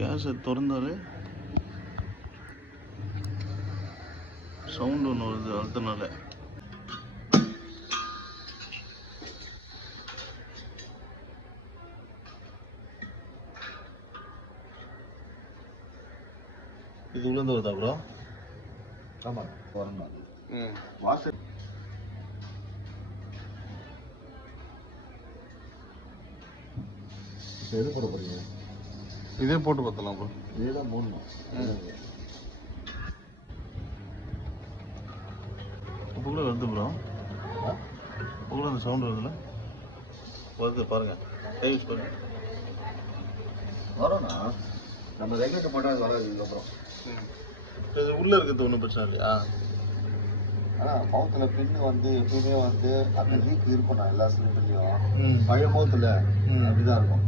கேஸை திறந்தாலே சவுண்ட் ஒன்று வருது அழுத்தனால. இது உள்ளேருந்து வருதா ப்ரோ? ஆமாம் வரணும். வாசல் எது போட போறீங்க? இதே போட்டு பார்த்தலாம் ப்ரோ. இதே தான் மூடணும். உள்ள வருது ப்ரோ. உள்ள அந்த சவுண்ட் வருதுல்ல, வருது பாருங்க. கை யூஸ் பண்ணுங்க. வரோண்ணா, நம்ம ரெகுலேட்டர் போட்டால் அது வராது. இதுக்கப்புறம் இது உள்ளே இருக்கிறது ஒன்றும் பிரச்சனை இல்லையா? ஆனால் மவுத்தில் பின்னு வந்து எப்பவுமே வந்து அந்த லீக் இருக்கும். நான் எல்லா சிலிண்டர்லையும் பழைய மவுத்தில் அப்படிதான் இருக்கும்.